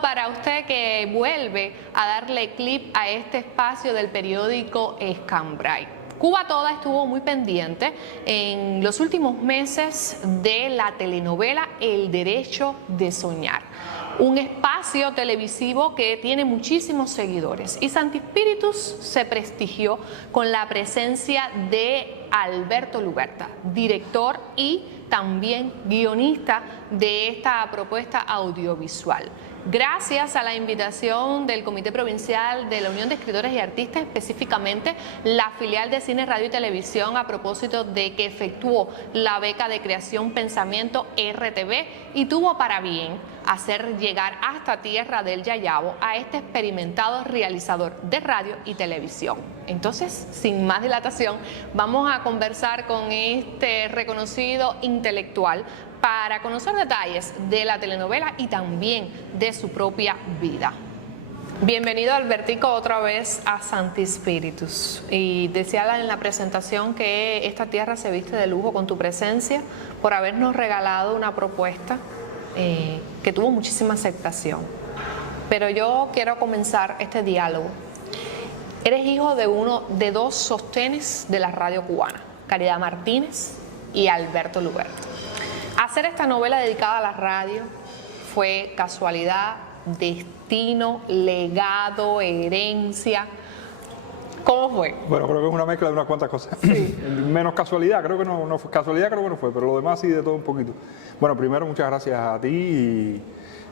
para usted que vuelve a darle clip a este espacio del periódico Escambray. Cuba Toda estuvo muy pendiente en los últimos meses de la telenovela El Derecho de Soñar, un espacio televisivo que tiene muchísimos seguidores, y Santi Espíritus se prestigió con la presencia de Alberto Luberta, director y también guionista de esta propuesta audiovisual. Gracias a la invitación del Comité Provincial de la Unión de Escritores y Artistas, específicamente la filial de Cine, Radio y Televisión, a propósito de que efectuó la beca de creación Pensamiento RTV, y tuvo para bien hacer llegar hasta tierra del Yayabo a este experimentado realizador de radio y televisión. Entonces, sin más dilatación, vamos a conversar con este reconocido intelectual para conocer detalles de la telenovela y también de su propia vida. Bienvenido, Albertico, otra vez a Santi Espíritus. Y decía en la presentación que esta tierra se viste de lujo con tu presencia por habernos regalado una propuesta que tuvo muchísima aceptación. Pero yo quiero comenzar este diálogo. Eres hijo de dos sostenes de la radio cubana, Caridad Martínez y Alberto Luberta. Hacer esta novela dedicada a la radio fue casualidad, destino, legado, herencia. ¿Cómo fue? Bueno, creo que es una mezcla de unas cuantas cosas. Sí. Menos casualidad, creo que no fue casualidad, creo que no fue, pero lo demás sí, de todo un poquito. Bueno, primero muchas gracias a ti, y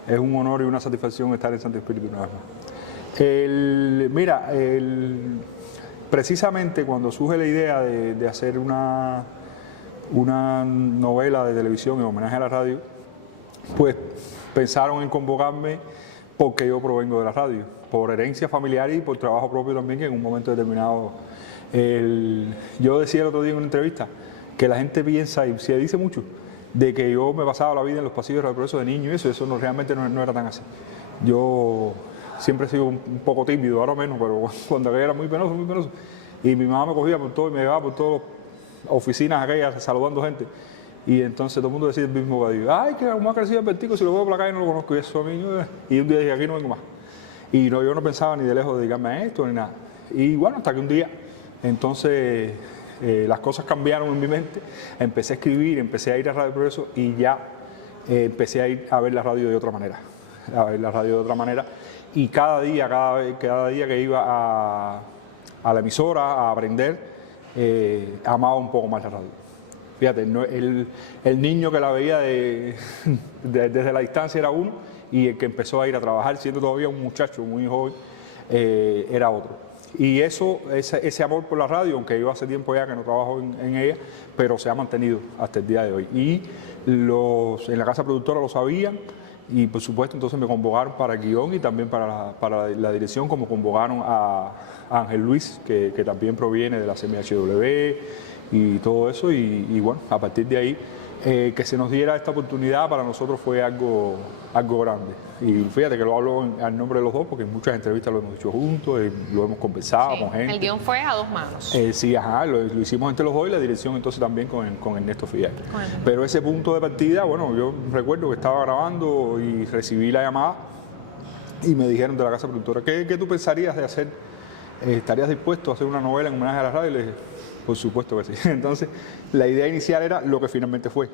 es un honor y una satisfacción estar en Santi Espíritus una vez más. Precisamente cuando surge la idea de hacer una novela de televisión en homenaje a la radio, pues pensaron en convocarme porque yo provengo de la radio, por herencia familiar y por trabajo propio también, que en un momento determinado. Yo decía el otro día en una entrevista que la gente piensa, y se dice mucho, de que yo me pasaba la vida en los pasillos de Radio Progreso de niño, y eso realmente no era tan así. Yo siempre he sido un poco tímido, ahora menos, pero cuando era muy penoso, y mi mamá me cogía por todo y me llevaba por todas las oficinas aquellas saludando gente, y entonces todo el mundo decía el mismo que digo, ay, que como ha crecido Albertico, si lo veo por la calle no lo conozco, y eso a mí, y un día dije, aquí no vengo más, y yo no pensaba ni de lejos dedicarme a esto ni nada, y bueno, hasta que un día entonces las cosas cambiaron en mi mente, empecé a escribir, empecé a ir a Radio Progreso, y ya empecé a ir a ver la radio de otra manera, y cada día que iba a la emisora a aprender, amaba un poco más la radio. Fíjate, el niño que la veía desde la distancia era uno, y el que empezó a ir a trabajar siendo todavía un muchacho muy joven era otro. Y ese amor por la radio, aunque yo hace tiempo ya que no trabajo en ella, pero se ha mantenido hasta el día de hoy. Y en la casa productora lo sabían, y por supuesto entonces me convocaron para el guión y también para la dirección, como convocaron a Ángel Luis, que también proviene de la CMHW y todo eso, y bueno, a partir de ahí que se nos diera esta oportunidad para nosotros fue algo grande. Y fíjate que lo hablo al nombre de los dos, porque en muchas entrevistas lo hemos hecho juntos, lo hemos conversado con gente. El guión fue a dos manos. Sí, ajá, lo hicimos entre los dos, y la dirección entonces también con Ernesto Fidel. Pero ese punto de partida, bueno, yo recuerdo que estaba grabando y recibí la llamada y me dijeron de la casa productora, ¿qué tú pensarías de hacer? ¿Estarías dispuesto a hacer una novela en homenaje a la radio? Y le dije, por supuesto que sí. Entonces, la idea inicial era lo que finalmente fue,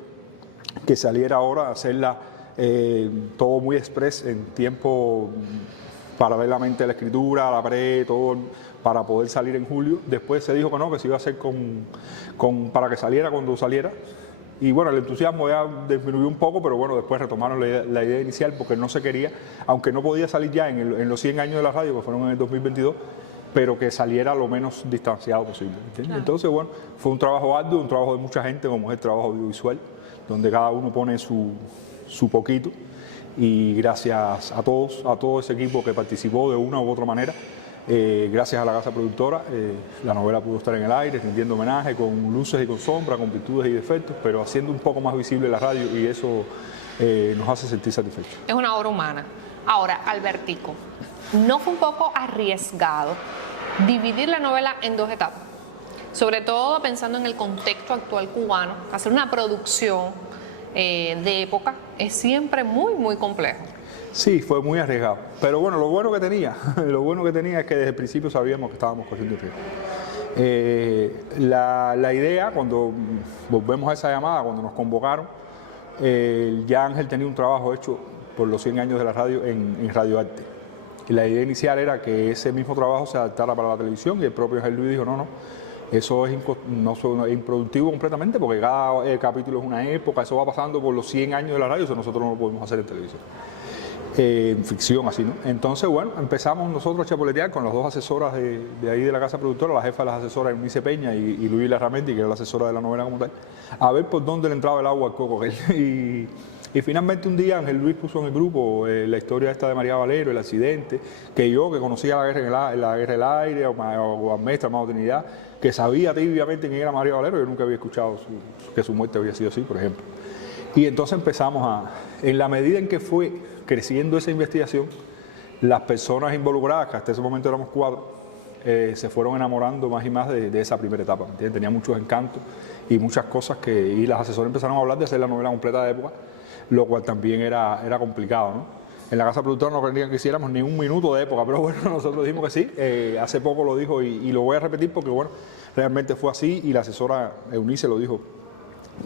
que saliera ahora, hacerla todo muy express, en tiempo, paralelamente a la escritura, a la todo, para poder salir en julio. Después se dijo que no, que se iba a hacer para que saliera cuando saliera. Y bueno, el entusiasmo ya disminuyó un poco, pero bueno, después retomaron la idea inicial, porque no se quería, aunque no podía salir ya en los 100 años de la radio, que fueron en el 2022, pero que saliera lo menos distanciado posible, ¿entiendes? Claro. Entonces, bueno, fue un trabajo arduo, un trabajo de mucha gente, como es el trabajo audiovisual, donde cada uno pone su poquito, y gracias a todo ese equipo que participó de una u otra manera, gracias a la casa productora, la novela pudo estar en el aire, rindiendo homenaje, con luces y con sombras, con virtudes y defectos, pero haciendo un poco más visible la radio, y eso nos hace sentir satisfechos. Es una obra humana. Ahora, Albertico, ¿no fue un poco arriesgado dividir la novela en dos etapas? Sobre todo pensando en el contexto actual cubano, hacer una producción de época, es siempre muy complejo. Sí, fue muy arriesgado. Pero bueno, lo bueno que tenía es que desde el principio sabíamos que estábamos corriendo un riesgo. La idea, cuando volvemos a esa llamada, cuando nos convocaron, ya Ángel tenía un trabajo hecho por los 100 años de la radio en Radio Arte. Y la idea inicial era que ese mismo trabajo se adaptara para la televisión, y el propio Ángel Luis dijo, no, eso es improductivo completamente, porque cada capítulo es una época, eso va pasando por los 100 años de la radio, eso nosotros no lo podemos hacer en televisión. Ficción así, ¿no? Entonces, bueno, empezamos nosotros a chapoletear con las dos asesoras de ahí de la casa productora, la jefa de las asesoras, Eunice Peña y Luis Larramendi, que era la asesora de la novela como tal, a ver por dónde le entraba el agua al coco. Y finalmente un día Ángel Luis puso en el grupo la historia esta de María Valero, el accidente, que yo, que conocía la guerra del aire, o a Mestre, Amado Trinidad, que sabía tibiamente quién era María Valero, yo nunca había escuchado que su muerte había sido así, por ejemplo. Y entonces empezamos en la medida en que fue creciendo esa investigación, las personas involucradas, que hasta ese momento éramos 4, se fueron enamorando más y más de esa primera etapa, ¿me entiendes? Tenía muchos encantos y muchas cosas y las asesoras empezaron a hablar de hacer la novela completa de época, lo cual también era complicado, ¿no? En la casa productora no querían que hiciéramos ni un minuto de época, pero bueno, nosotros dijimos que sí. Hace poco lo dijo y lo voy a repetir porque bueno, realmente fue así, y la asesora Eunice lo dijo,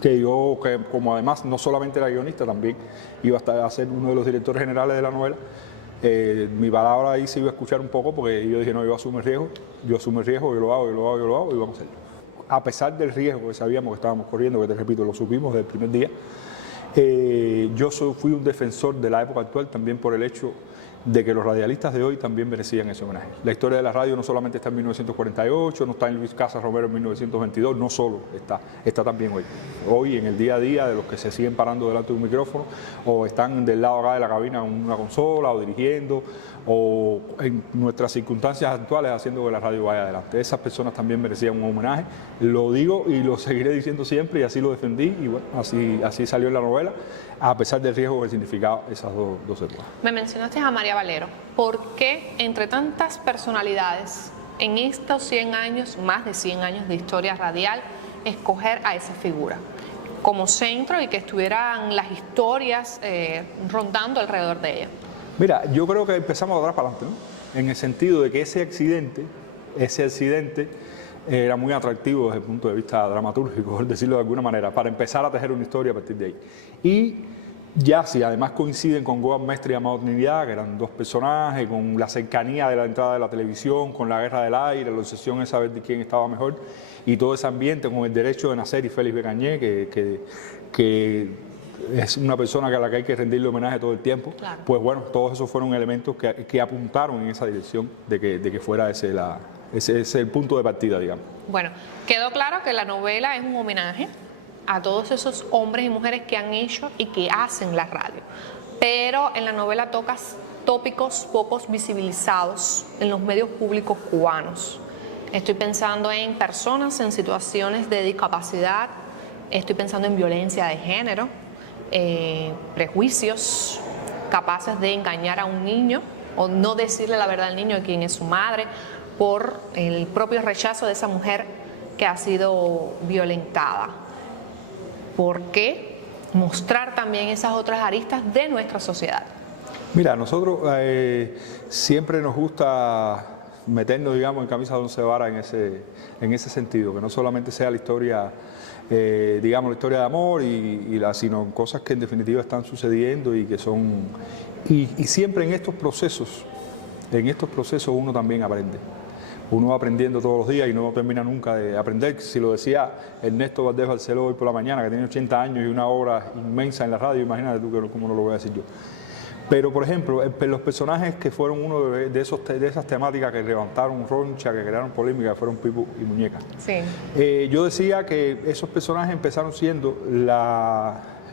que yo, que como además no solamente era guionista, también iba a ser uno de los directores generales de la novela, mi palabra ahí se iba a escuchar un poco, porque yo dije, no, yo asumo el riesgo, yo lo hago y vamos a hacerlo. A pesar del riesgo que sabíamos que estábamos corriendo, que te repito, lo supimos desde el primer día, yo fui un defensor de la época actual también por el hecho de que los radialistas de hoy también merecían ese homenaje. La historia de la radio no solamente está en 1948, no está en Luis Casas Romero en 1922, no solo está también hoy. Hoy, en el día a día de los que se siguen parando delante de un micrófono, o están del lado acá de la cabina en una consola, o dirigiendo, o en nuestras circunstancias actuales haciendo que la radio vaya adelante. Esas personas también merecían un homenaje. Lo digo y lo seguiré diciendo siempre, y así lo defendí, y bueno, así salió en la novela, a pesar del riesgo que significaba esas dos épocas. Me mencionaste a María Valero. ¿Por qué entre tantas personalidades en estos 100 años, más de 100 años de historia radial, escoger a esa figura como centro y que estuvieran las historias rondando alrededor de ella? Mira, yo creo que empezamos de atrás para adelante, ¿no? En el sentido de que ese accidente era muy atractivo desde el punto de vista dramatúrgico, por decirlo de alguna manera, para empezar a tejer una historia a partir de ahí. Y ya si además coinciden con Goan Mestre y Amado Trinidad, que eran dos personajes, con la cercanía de la entrada de la televisión, con la guerra del aire, la obsesión de saber de quién estaba mejor, y todo ese ambiente con el derecho de nacer, y Félix Becañé, que es una persona a la que hay que rendirle homenaje todo el tiempo. Claro. Pues bueno, todos esos fueron elementos que apuntaron en esa dirección de que fuera ese el punto de partida, digamos. Bueno, quedó claro que la novela es un homenaje a todos esos hombres y mujeres que han hecho y que hacen la radio. Pero en la novela tocas tópicos pocos visibilizados en los medios públicos cubanos. Estoy pensando en personas en situaciones de discapacidad, estoy pensando en violencia de género, prejuicios capaces de engañar a un niño o no decirle la verdad al niño de quién es su madre por el propio rechazo de esa mujer que ha sido violentada. ¿Por qué mostrar también esas otras aristas de nuestra sociedad? Mira, nosotros siempre nos gusta meternos, digamos, en camisa de once varas en ese sentido, que no solamente sea la historia, digamos, la historia de amor, sino cosas que en definitiva están sucediendo y que son... Y siempre en estos procesos uno también aprende. Uno va aprendiendo todos los días y no termina nunca de aprender. Si lo decía Ernesto Valdés Barceló hoy por la mañana, que tiene 80 años y una obra inmensa en la radio, imagínate tú cómo no lo voy a decir yo. Pero, por ejemplo, los personajes que fueron uno de esas temáticas que levantaron roncha, que crearon polémica, fueron Pipo y Muñeca. Sí. Yo decía que esos personajes empezaron siendo...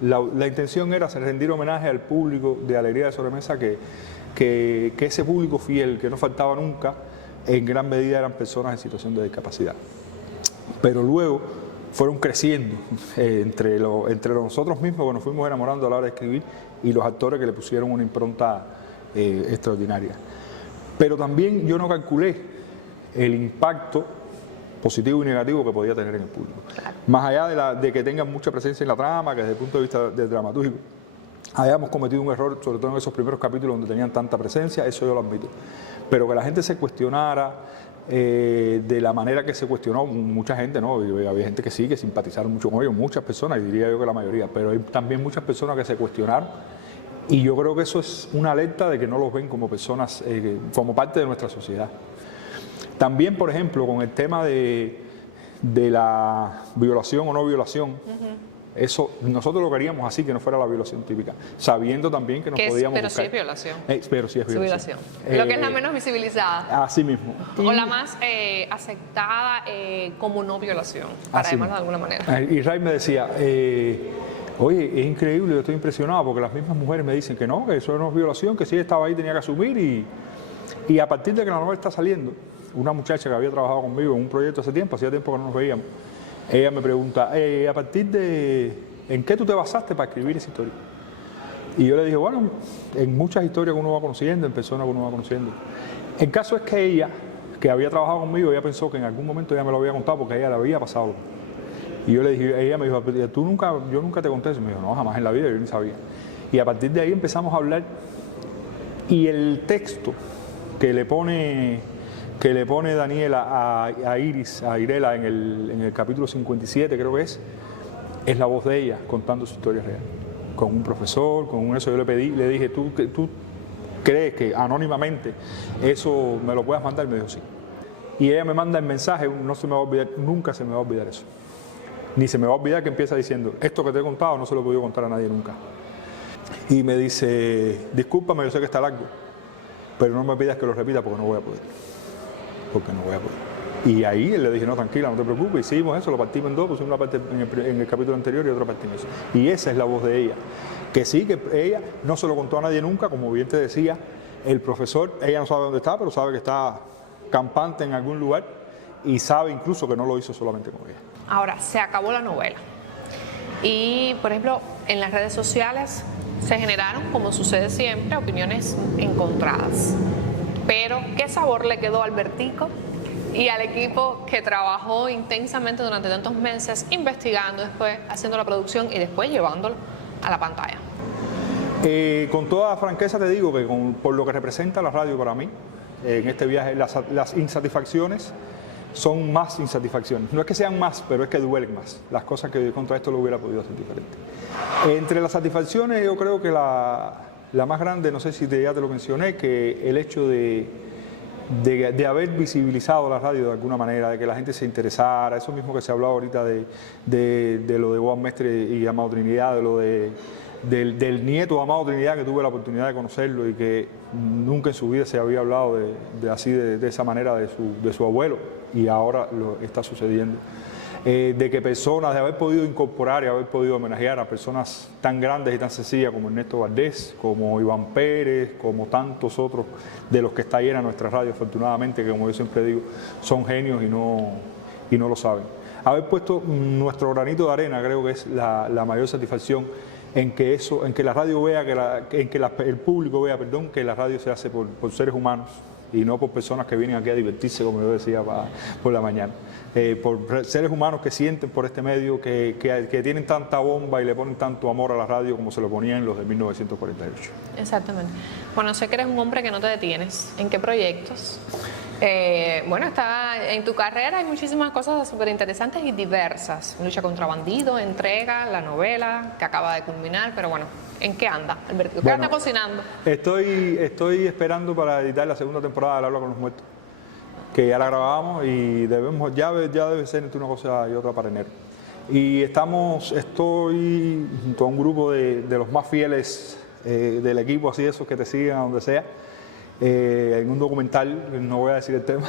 La intención era rendir homenaje al público de Alegría de Sobremesa, que ese público fiel, que no faltaba nunca, en gran medida eran personas en situación de discapacidad. Pero luego fueron creciendo entre nosotros mismos, que nos fuimos enamorando a la hora de escribir, y los actores que le pusieron una impronta extraordinaria. Pero también yo no calculé el impacto positivo y negativo que podía tener en el público. Claro. Más allá de que tengan mucha presencia en la trama, que desde el punto de vista de dramatúrgico hayamos cometido un error, sobre todo en esos primeros capítulos donde tenían tanta presencia, eso yo lo admito. Pero que la gente se cuestionara de la manera que se cuestionó, mucha gente, ¿no? Había gente que sí, que simpatizaron mucho con ellos, muchas personas, y diría yo que la mayoría, pero hay también muchas personas que se cuestionaron, y yo creo que eso es una alerta de que no los ven como personas, como parte de nuestra sociedad. También, por ejemplo, con el tema de la violación o no violación, eso nosotros lo queríamos así, que no fuera la violación típica, sabiendo también que nos podíamos pero buscar. Sí es violación. Pero sí es violación. Lo que es la menos visibilizada. Así mismo. O la más aceptada como no violación, para llamarlo de alguna manera. Y Ray me decía, oye, es increíble, yo estoy impresionado porque las mismas mujeres me dicen que no, que eso no es violación, que si ella estaba ahí tenía que asumir, y a partir de que la novela está saliendo, una muchacha que había trabajado conmigo en un proyecto hace tiempo, hacía tiempo que no nos veíamos, ella me pregunta, a partir de, ¿en qué tú te basaste para escribir esa historia? Y yo le dije, bueno, en muchas historias que uno va conociendo, en personas que uno va conociendo. El caso es que ella, que había trabajado conmigo, ella pensó que en algún momento ella me lo había contado porque a ella le había pasado. Y yo le dije, ella me dijo, yo nunca te conté eso. Me dijo, no, jamás en la vida, yo ni sabía. Y a partir de ahí empezamos a hablar, y el texto que le pone Daniela a Iris, a Irela en el capítulo 57, creo que es la voz de ella contando su historia real. Con un profesor, con eso yo le dije, ¿tú crees que anónimamente eso me lo puedas mandar? Me dijo, sí. Y ella me manda el mensaje, no se me va a olvidar, nunca se me va a olvidar eso. Ni se me va a olvidar que empieza diciendo, esto que te he contado no se lo he podido contar a nadie nunca. Y me dice, discúlpame, yo sé que está largo, pero no me pidas que lo repita porque no voy a poder. Y ahí le dije, no, tranquila, no te preocupes, hicimos eso, lo partimos en dos, pusimos una parte en el capítulo anterior y otra parte en eso. Y esa es la voz de ella, que sí, que ella no se lo contó a nadie nunca, como bien te decía, el profesor, ella no sabe dónde está, pero sabe que está campante en algún lugar y sabe incluso que no lo hizo solamente con ella. Ahora, se acabó la novela y, por ejemplo, en las redes sociales se generaron, como sucede siempre, opiniones encontradas. Pero, ¿qué sabor le quedó a Albertico y al equipo que trabajó intensamente durante tantos meses investigando, después haciendo la producción y después llevándolo a la pantalla? Con toda franqueza te digo que por lo que representa la radio para mí, en este viaje, las insatisfacciones son más insatisfacciones. No es que sean más, pero es que duelen más. Las cosas que contra esto lo hubiera podido hacer diferente. Entre las satisfacciones yo creo que la más grande, no sé si ya te lo mencioné, que el hecho de haber visibilizado la radio de alguna manera, de que la gente se interesara, eso mismo que se hablaba ahorita de lo de Boaz Mestre y Amado Trinidad, de lo del nieto de Amado Trinidad, que tuve la oportunidad de conocerlo y que nunca en su vida se había hablado de esa manera de su abuelo, y ahora lo está sucediendo. De que personas, de haber podido incorporar y haber podido homenajear a personas tan grandes y tan sencillas como Ernesto Valdés, como Iván Pérez, como tantos otros de los que está llena nuestra radio, afortunadamente, que como yo siempre digo, son genios y no lo saben. Haber puesto nuestro granito de arena creo que es la mayor satisfacción en que la radio vea, el público vea, que la radio se hace por seres humanos y no por personas que vienen aquí a divertirse, como yo decía por la mañana. Por seres humanos que sienten por este medio, que tienen tanta bomba y le ponen tanto amor a la radio como se lo ponían los de 1948. Exactamente. Bueno, sé que eres un hombre que no te detienes. ¿En qué proyectos? Bueno, en tu carrera hay muchísimas cosas súper interesantes y diversas. Lucha contra bandidos, entrega, la novela que acaba de culminar, pero bueno, ¿en qué anda, Alberto? ¿Qué anda cocinando? Estoy esperando para editar la segunda temporada de Habla con los Muertos, que ya la grabamos y ya debe ser entre una cosa y otra para enero. Y estoy junto a un grupo de los más fieles del equipo, así esos que te siguen a donde sea, en un documental, no voy a decir el tema,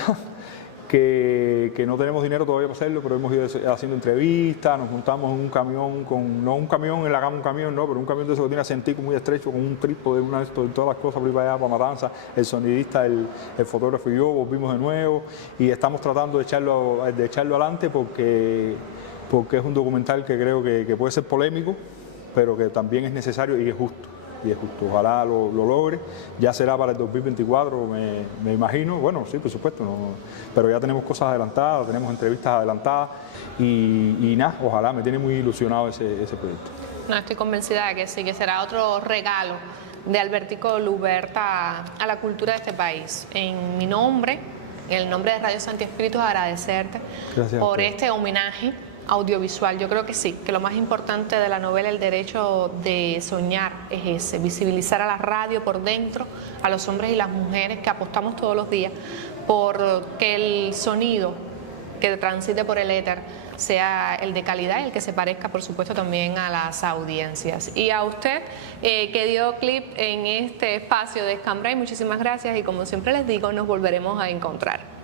que no tenemos dinero todavía para hacerlo, pero hemos ido haciendo entrevistas, nos montamos en un camión, no un camión en la cama, un camión no, pero un camión de esos que tiene asientico muy estrecho, con un trípode, todas las cosas por ahí para allá, para Matanza, el sonidista, el fotógrafo y yo, volvimos de nuevo y estamos tratando de echarlo adelante porque es un documental que creo que puede ser polémico, pero que también es necesario y es justo. y es justo. Ojalá lo logre. Ya será para el 2024, me imagino. Bueno, sí, por supuesto, no, pero ya tenemos cosas adelantadas, tenemos entrevistas adelantadas y nada, ojalá, me tiene muy ilusionado ese proyecto. No, estoy convencida de que sí, que será otro regalo de Albertico Luberta a la cultura de este país. En mi nombre, en el nombre de Radio Santi Espíritu, agradecerte por este homenaje audiovisual. Yo creo que sí, que lo más importante de la novela El Derecho de Soñar es ese, visibilizar a la radio por dentro, a los hombres y las mujeres que apostamos todos los días por que el sonido que transite por el éter sea el de calidad y el que se parezca, por supuesto, también a las audiencias. Y a usted que dio clip en este espacio de Escambray, muchísimas gracias y como siempre les digo, nos volveremos a encontrar.